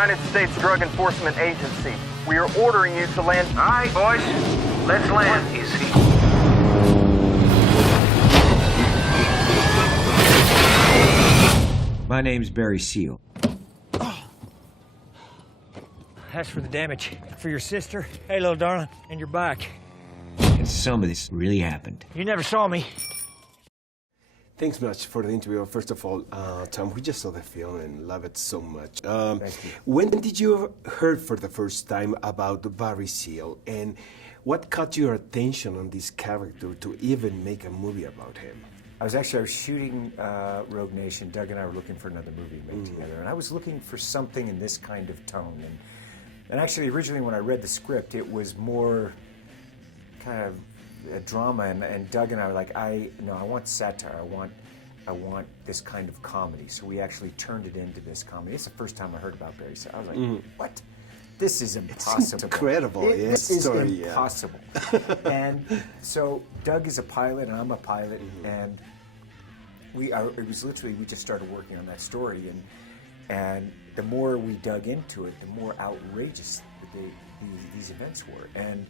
United States Drug Enforcement Agency. We are ordering you to land. All right, boys, let's land. Is he? My name's Barry Seal. That's for the damage. For your sister, hey, little darling, and your back. And some of this really happened. You never saw me. Thanks much for the interview. First of all, Tom, we just saw the film and love it so much. Thank you. When did you heard for the first time about Barry Seal, and what caught your attention on this character to even make a movie about him? I was shooting Rogue Nation. Doug and I were looking for another movie to make together, and I was looking for something in this kind of tone. And actually, originally when I read the script, it was more kind of a drama, and Doug and I were like, I want satire. I want this kind of comedy. So we actually turned it into this comedy. It's the first time I heard about Barry Seal. I was like, what? This is impossible. It's incredible. This is impossible. And so Doug is a pilot, and I'm a pilot, and it was literally, we just started working on that story, and the more we dug into it, the more outrageous these events were. And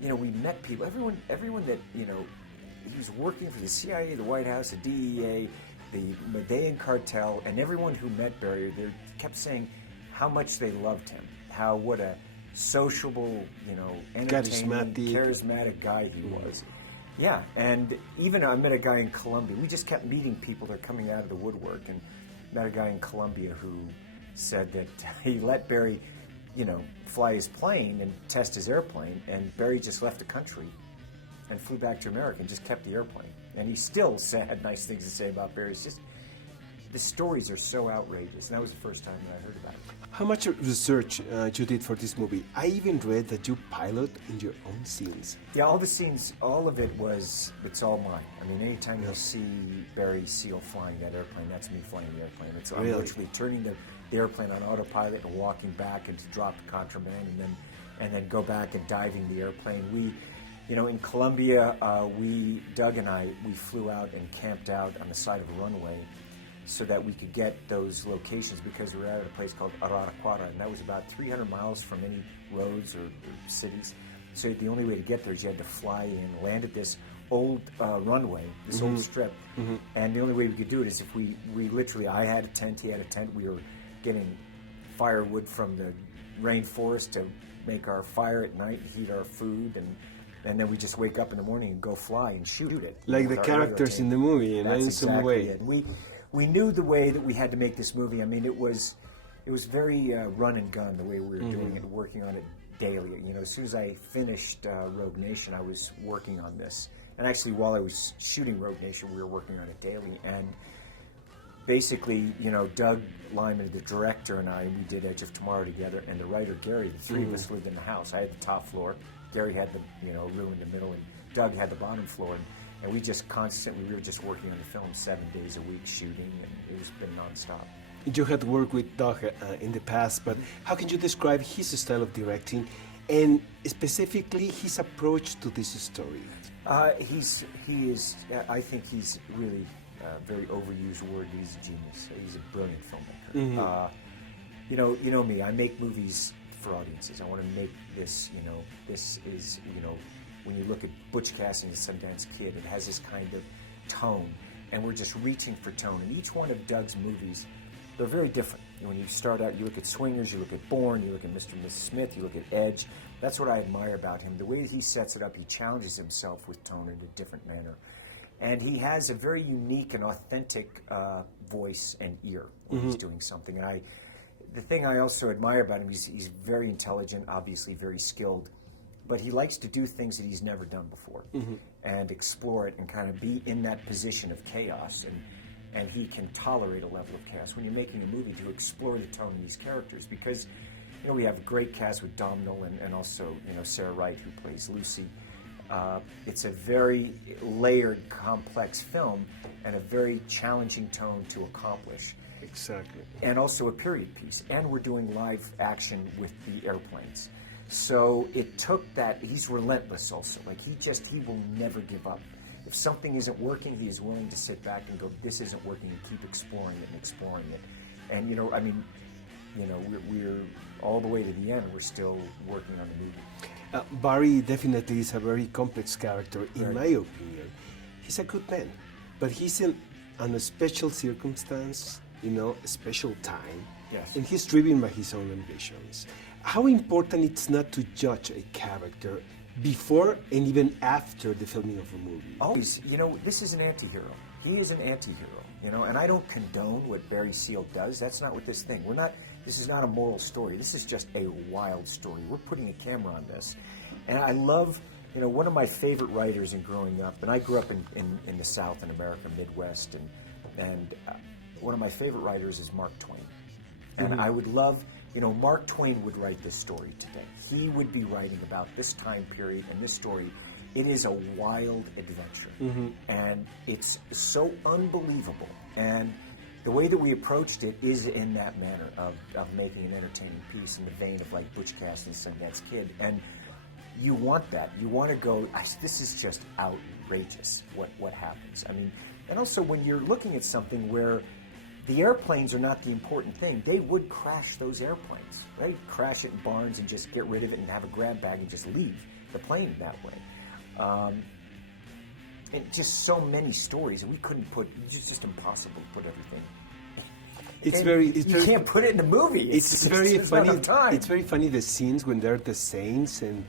we met people, everyone that, he was working for the CIA, the White House, the DEA, the Medellin cartel, and everyone who met Barry, they kept saying how much they loved him, what a sociable, entertaining, charismatic guy he was. Yeah, and even I met a guy in Colombia. We just kept meeting people that are coming out of the woodwork, and met a guy in Colombia who said that he let Barry, fly his plane and test his airplane, and Barry just left the country and flew back to America and just kept the airplane. And he still had nice things to say about Barry. It's just, the stories are so outrageous, and that was the first time that I heard about it. How much research you did for this movie? I even read that you pilot in your own scenes. Yeah, all the scenes, all of it it's all mine. I mean, anytime you see Barry Seal flying that airplane, that's me flying the airplane. I'm literally turning the airplane on autopilot and walking back and to drop the contraband, and then go back and diving the airplane. We, in Colombia, Doug and I, we flew out and camped out on the side of a runway so that we could get those locations, because we were at a place called Araraquara, and that was about 300 miles from any roads or cities. So the only way to get there is you had to fly in, land at this old runway, this old strip, and the only way we could do it is if we literally, I had a tent, he had a tent, we were getting firewood from the rainforest to make our fire at night, heat our food, and then we just wake up in the morning and go fly and shoot it. Like the characters in the movie, in some way. It. We knew the way that we had to make this movie. I mean, it was very run and gun the way we were doing it, working on it daily. As soon as I finished Rogue Nation, I was working on this. And actually, while I was shooting Rogue Nation, we were working on it daily. And basically, Doug Lyman, the director, and I, we did Edge of Tomorrow together, and the writer, Gary, the three of us lived in the house. I had the top floor, Gary had the room in the middle, and Doug had the bottom floor. And we were just working on the film 7 days a week shooting, and it's been nonstop. You had worked with Doug in the past, but how can you describe his style of directing, and specifically his approach to this story? I think he's really very overused word. He's a genius. He's a brilliant filmmaker. You know me. I make movies for audiences. I want to make this. This is when you look at Butch Cassidy and Sundance Kid, it has this kind of tone, and we're just reaching for tone. And each one of Doug's movies, they're very different. When you start out, you look at Swingers, you look at Bourne, you look at Mr. and Mrs. Smith, you look at Edge. That's what I admire about him. The way he sets it up, he challenges himself with tone in a different manner. And he has a very unique and authentic voice and ear when he's doing something. And the thing I also admire about him, he's very intelligent, obviously very skilled, but he likes to do things that he's never done before and explore it and kind of be in that position of chaos. And he can tolerate a level of chaos when you're making a movie, to explore the tone of these characters, because we have a great cast with Domhnall and also Sarah Wright, who plays Lucy. It's a very layered, complex film and a very challenging tone to accomplish. Exactly. And also a period piece. And we're doing live action with the airplanes. So it took that. He's relentless also. Like, he will never give up. If something isn't working, he is willing to sit back and go, this isn't working, and keep exploring it and exploring it. And, you know, we're all the way to the end. We're still working on the movie. Barry definitely is a very complex character, in Right. my opinion. He's a good man, but he's in on a special circumstance, you know, a special time. Yes. And he's driven by his own ambitions. How important it's not to judge a character before and even after the filming of a movie. Always, you know, this is an anti-hero. He is an anti-hero, you know, and I don't condone what Barry Seal does. That's not what this thing. This is not a moral story. This is just a wild story. We're putting a camera on this. And I love, you know, one of my favorite writers in growing up, and I grew up in the South in America, Midwest, and one of my favorite writers is Mark Twain. And I would love, you know, Mark Twain would write this story today. He would be writing about this time period and this story. It is a wild adventure. And it's so unbelievable. And the way that we approached it is in that manner of making an entertaining piece in the vein of like Butch Cassidy's Sundance Kid. And you want that. You want to go, this is just outrageous what happens. I mean, and also when you're looking at something where the airplanes are not the important thing, they would crash those airplanes, right? Crash it in barns and just get rid of it and have a grab bag and just leave the plane that way. And just so many stories, and we couldn't put, it's just impossible to put everything. You can't put it in a movie. It's very funny. Not enough time. It's very funny the scenes when they're the saints and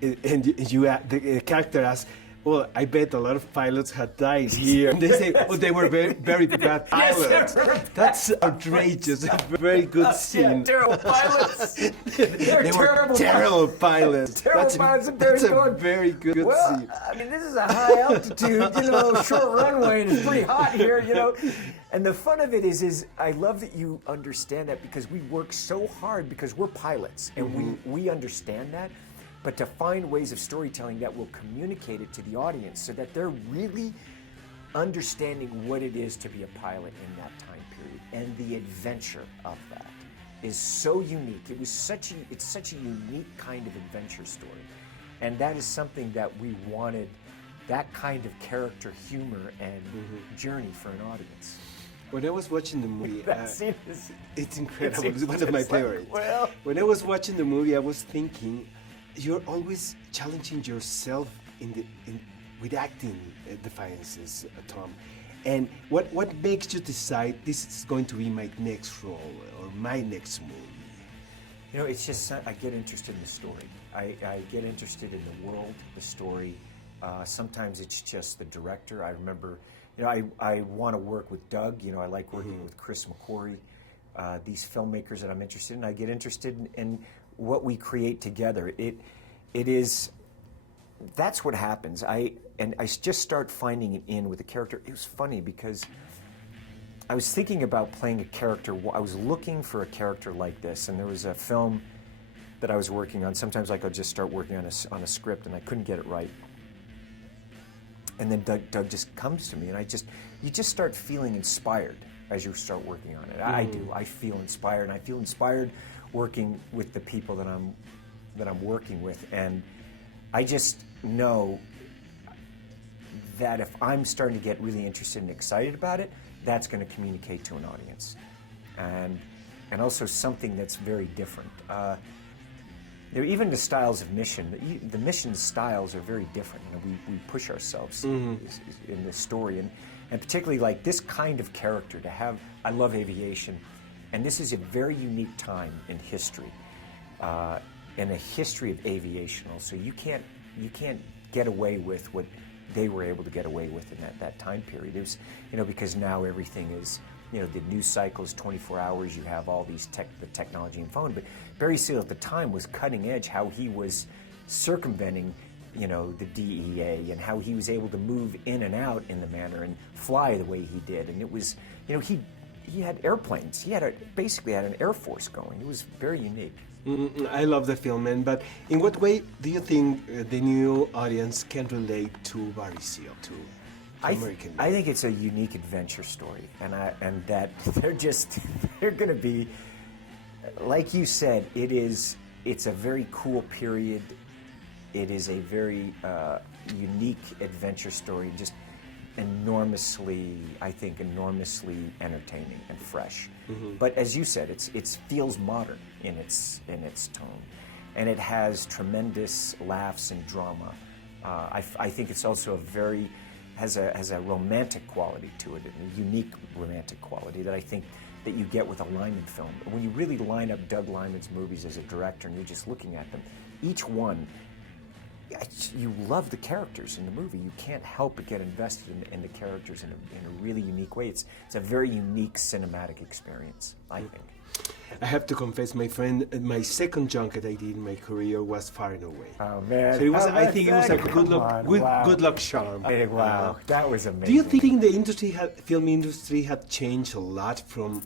the character asks, "Well, I bet a lot of pilots had died here." And they say, "Oh, they were very, very bad pilots." That's outrageous. A very good scene. Yeah, terrible pilots. They were terrible pilots. Terrible pilots. That's a very good well, scene. I mean, this is a high altitude, you know, short runway, and it's pretty hot here, you know. And the fun of it is I love that you understand that because we work so hard because we're pilots and we understand that. But to find ways of storytelling that will communicate it to the audience so that they're really understanding what it is to be a pilot in that time period and the adventure of that is so unique. It's such a unique kind of adventure story. And that is something that we wanted, that kind of character humor and journey for an audience. When I was watching the movie, That scene is, it's incredible. It's one of my it's like, favorites. well, When I was watching the movie, I was thinking, you're always challenging yourself with acting defiances, Tom. And what makes you decide this is going to be my next role or my next movie? you know, it's just, I get interested in the story. I get interested in the world, the story. Sometimes it's just the director. I remember, you know, I want to work with Doug. You know, I like working with Chris McQuarrie. These filmmakers that I'm interested in, I get interested in what we create together. It is, that's what happens. I just start finding it in with the character. It was funny because I was thinking about playing a character. I was looking for a character like this, and there was a film that I was working on. Sometimes like I'll just start working on a script, and I couldn't get it right. And then Doug just comes to me, and you just start feeling inspired as you start working on it. I do. I feel inspired, and I feel inspired working with the people that I'm working with, and I just know that if I'm starting to get really interested and excited about it, that's going to communicate to an audience, and also something that's very different. Even the styles of mission, the mission styles are very different. You know, we push ourselves in the story, and particularly like this kind of character to have. I love aviation, and this is a very unique time in history, in the history of aviation. Also, you can't get away with what they were able to get away with in that time period. It was, you know, because now everything is, you know, the news cycle is 24 hours. You have all these the technology and phone. But Barry Seal at the time was cutting edge. How he was circumventing, you know, the DEA, and how he was able to move in and out in the manner and fly the way he did. And it was, you know, he had airplanes. He basically had an air force going. It was very unique. I love the film, man. But in what way do you think the new audience can relate to Barry Seal, to American? I think it's a unique adventure story, and that they're going to be, like you said, it's a very cool period. It is a very unique adventure story. Just enormously, I think, enormously entertaining and fresh. But as you said, it feels modern in its tone, and it has tremendous laughs and drama. I think it's also has a romantic quality to it, a unique romantic quality that I think that you get with a Lyman film. When you really line up Doug Lyman's movies as a director and you're just looking at them, each one, you love the characters in the movie. You can't help but get invested in the characters in a really unique way. It's a very unique cinematic experience, I think. I have to confess, my friend, my second junket I did in my career was Far and Away. Oh man! So it was, Oh, I think it was a good wow. luck charm. Wow, that was amazing. Do you think the film industry had changed a lot from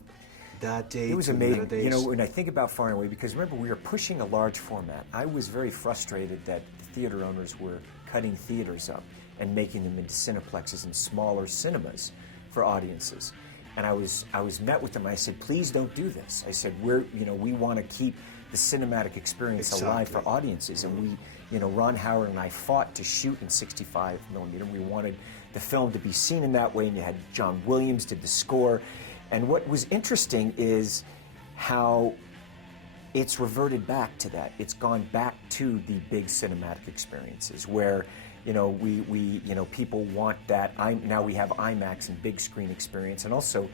that day? It was to amazing. nowadays? You know, when I think about Far and Away, because remember we were pushing a large format. I was very frustrated that the theater owners were cutting theaters up and making them into cineplexes and smaller cinemas for audiences. And I was met with them. I said, please don't do this. I said, we want to keep the cinematic experience alive for audiences. And Ron Howard and I fought to shoot in 65 millimeter. We wanted the film to be seen in that way. And you had John Williams did the score. And what was interesting is how it's reverted back to that. It's gone back to the big cinematic experiences where people want that. Now we have IMAX and big screen experience, and also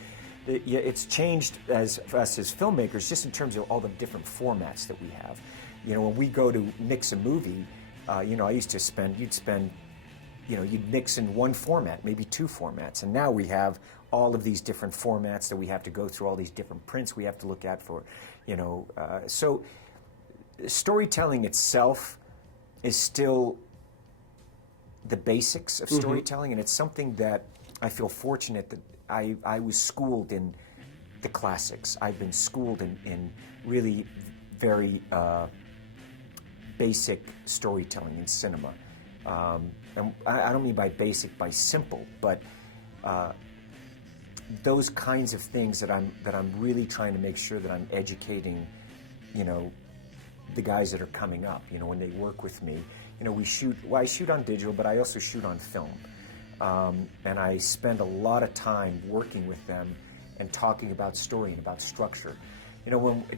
it's changed for us as filmmakers just in terms of all the different formats that we have. When we go to mix a movie, I used to you'd mix in one format, maybe two formats, and now we have all of these different formats that we have to go through, all these different prints we have to look at for, so storytelling itself is still the basics of storytelling, and it's something that I feel fortunate that I was schooled in the classics. I've been schooled in really very basic storytelling in cinema. And I don't mean by basic, by simple, but those kinds of things that I'm really trying to make sure that I'm educating, the guys that are coming up, when they work with me. I shoot on digital, but I also shoot on film. And I spend a lot of time working with them and talking about story and about structure.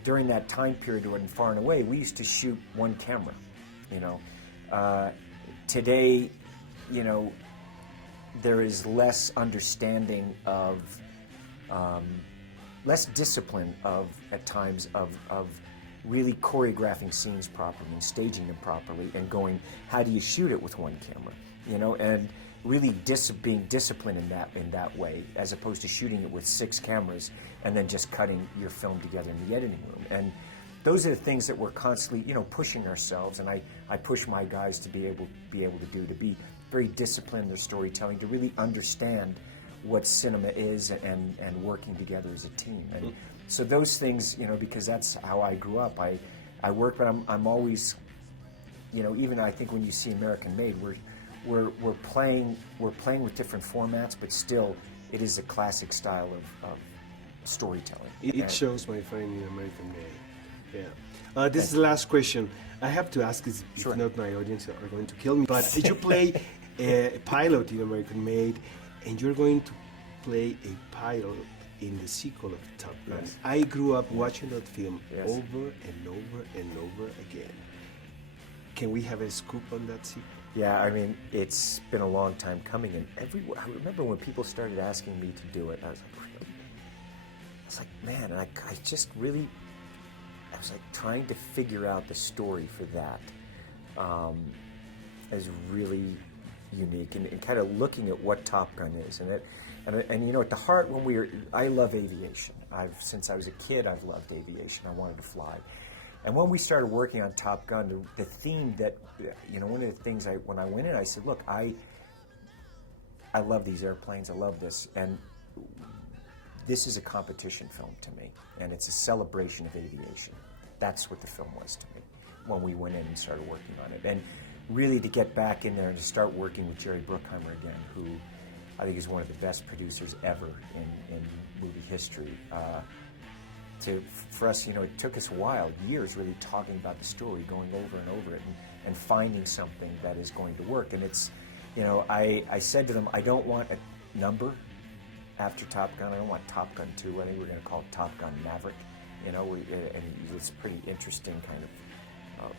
During that time period when Far and Away, we used to shoot one camera, Today, there is less understanding of, less discipline at times of really choreographing scenes properly and staging them properly and going, how do you shoot it with one camera, and really being disciplined in that way, as opposed to shooting it with 6 cameras and then just cutting your film together in the editing room. And those are the things that we're constantly, pushing ourselves, and I push my guys to be able to do, to be very disciplined in their storytelling, to really understand what cinema is and working together as a team. And so those things, because that's how I grew up. I work, but I'm always, even I think when you see American Made, we're playing with different formats, but still it is a classic style of storytelling. It shows, my friend, in American Made. Yeah. This is the last question. I have to ask this, if not my audience are going to kill me, but you play a pilot in American Made, and you're going to play a pilot in the sequel of Top Gun. Yes. I grew up watching that film over and over and over again. Can we have a scoop on that sequel? Yeah, I mean, it's been a long time coming, and I remember when people started asking me to do it, I was like, really? I was like, man, and I was like trying to figure out the story for that is really unique, and kind of looking at what Top Gun is, and at the heart, I love aviation. Since I was a kid, I've loved aviation. I wanted to fly. And when we started working on Top Gun, the theme that, one of the things when I went in, I said, look, I love these airplanes, I love this, and this is a competition film to me, and it's a celebration of aviation. That's what the film was to me when we went in and started working on it. And really to get back in there and to start working with Jerry Bruckheimer again, who I think is one of the best producers ever in movie history. For us, it took us a while, years, really talking about the story, going over and over it, and finding something that is going to work. And it's You know, I said to them, I don't want a number after Top Gun. I don't want Top Gun 2. I think we're going to call it Top Gun Maverick. You know, and it's a pretty interesting kind of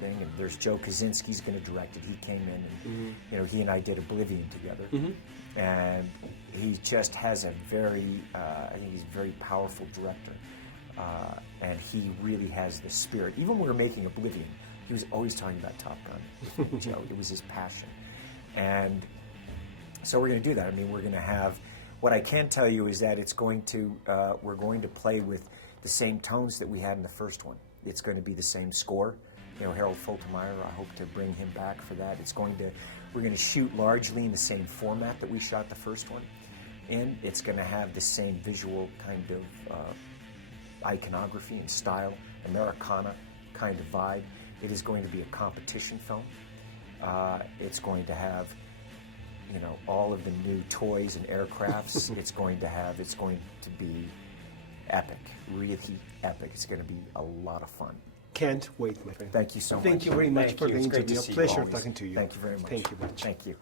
thing. And there's Joe Kosinski's going to direct it. He came in and, you know, he and I did Oblivion together. And he just has a very, I think he's a very powerful director. And he really has the spirit. Even when we were making Oblivion, he was always talking about Top Gun with Joe. It was his passion. And so we're going to do that. I mean, we're going to have, what I can tell you is that it's going to, we're going to play with the same tones that we had in the first one. It's going to be the same score. You know, Harold Faltermeyer, I hope to bring him back for that. We're going to shoot largely in the same format that we shot the first one in. It's going to have the same visual kind of iconography and style, Americana kind of vibe. It is going to be a competition film. It's going to have, you know, all of the new toys and aircrafts. It's going to be epic, really epic. It's going to be a lot of fun. Can't wait, my friend. Thank you so much. Thank you very much Thank for you. the It's great interview. to A see you pleasure always. talking to you. Thank you very much. Thank you much. Thank you.